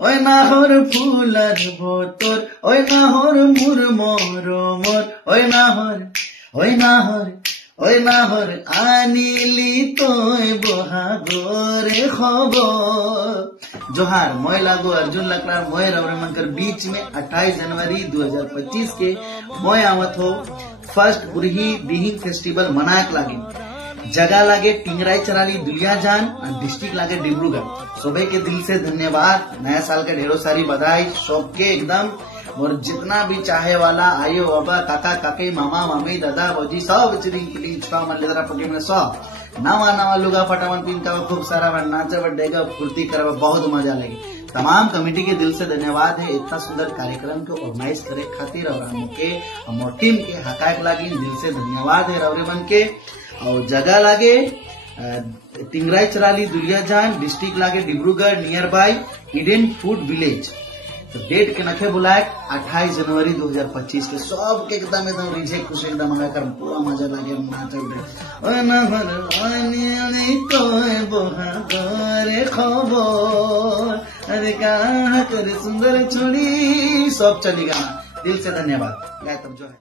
ওই নাহর ফুলার ভোতর, ওই নাহর মুর মরমর, ওই নাহর আনিলি তোয় বহাগরে খবর। जोहार मैं लागू अर्जुन लकड़ा मैं रवरमन कर बीच में 28 जनवरी 2025 के मैं आवत हो फर्स्ट बुरही बिहिंग फेस्टिवल मनाक लागे। जगह लागे टिंगराई चराली दुलिया जान और डिस्ट्रिक्ट लागे डिब्रूगढ़। सुबह के दिल से धन्यवाद, नया साल का ढेरों सारी बधाई सबके एकदम। और जितना भी चाहे वाला आयो बाबा काका काके मामा मामी दादा बौजी सब चिरिंग पिलिंग छुआ मन लेदरा पटी में सब नवा नवा लुगा फटावन पिनता खूब सारा नाचा बड्डेगा फुर्ती करवा बहुत मजा लगी। तमाम कमेटी के दिल से धन्यवाद है इतना सुंदर कार्यक्रम को ऑर्गेनाइज करे खातिर और हमके हमार टीम के हकायक लागी दिल से धन्यवाद है रवरेमन के। और जगह लागे टिंगराई चराली दुलिया जान डिस्ट्रिक्ट लागे Dibrugarh nearby Eden food village. तो डेट के नखे बुलाए 28 जनवरी 2025 के सब के एकदम रिझे खुश एकदम कर पूरा मजा लगे नाचे खबर। अरे कहा करे सुंदर छोड़ी सब चली गाना। दिल से धन्यवाद। तब जो है